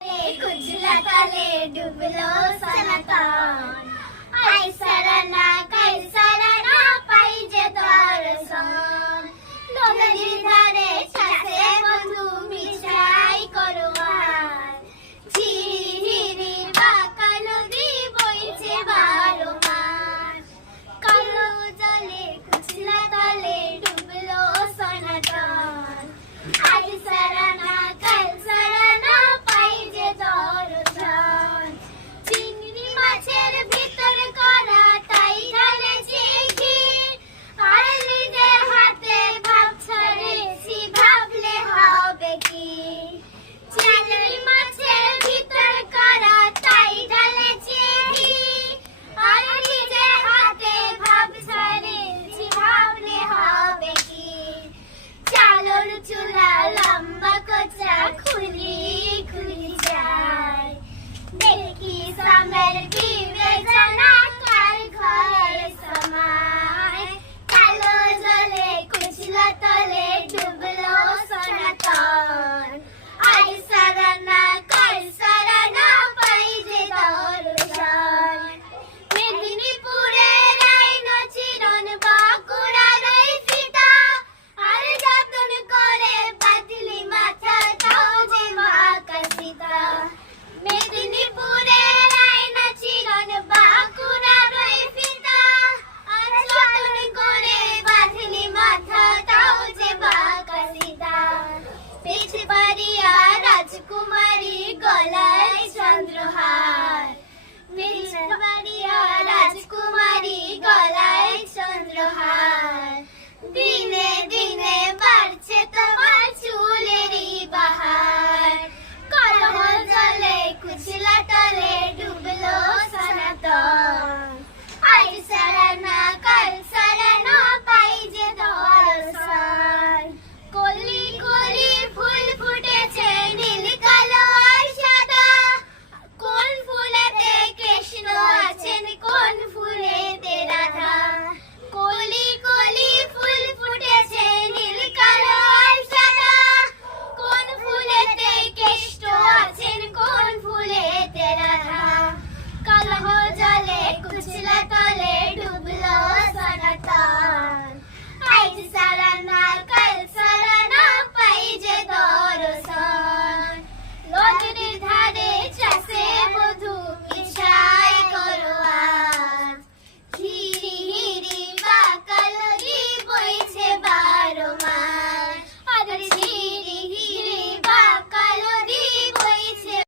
कुचला तले डुबलो सनातन कैसराना पाहिजे दर्शन नदीर ধারে ছাসে বন্ধু মিশাই করোয়ার ঝিরি বাঁকা নদী বইছে বারো মাস কালো জলে কুচলা তলে ডুবলো সনাতন कैसराना পাইছে দর্শন চিংড়ি মাছের ভিতর করা তাই ঢালেছি ঘি আর নিজের হাতে ভাব ছাড়েছি ভাবলে হবে কি চিংড়ি মাছের ভিতর করা তাই ঢালেছি ঘি আর নিজের হাতে ভাব ছাড়েছি ভাবলে হবে কি চালোর চুলা লম্বা কোচা খুলি খুলি যায় দেখি সামের বিবেচনা কার ঘরে সমায় কালো জলে কুচলা তলে ডুবলো সনাতন कैसराना পাইছে দর্শন মেদিনীপুরের আইনো চিরন বাঁকুড়ার এই ফিতা আর যতন করে বাদলি মাথা তাও যে মাকা সীতা মেদিনীপুরের আইনা চিরন বাঁকুড়ার এই ফিতা আর যতন করে বাদলি মাথা তাও যে মাকা সীতা পিছ পারিয়া রাজকুমারী গলা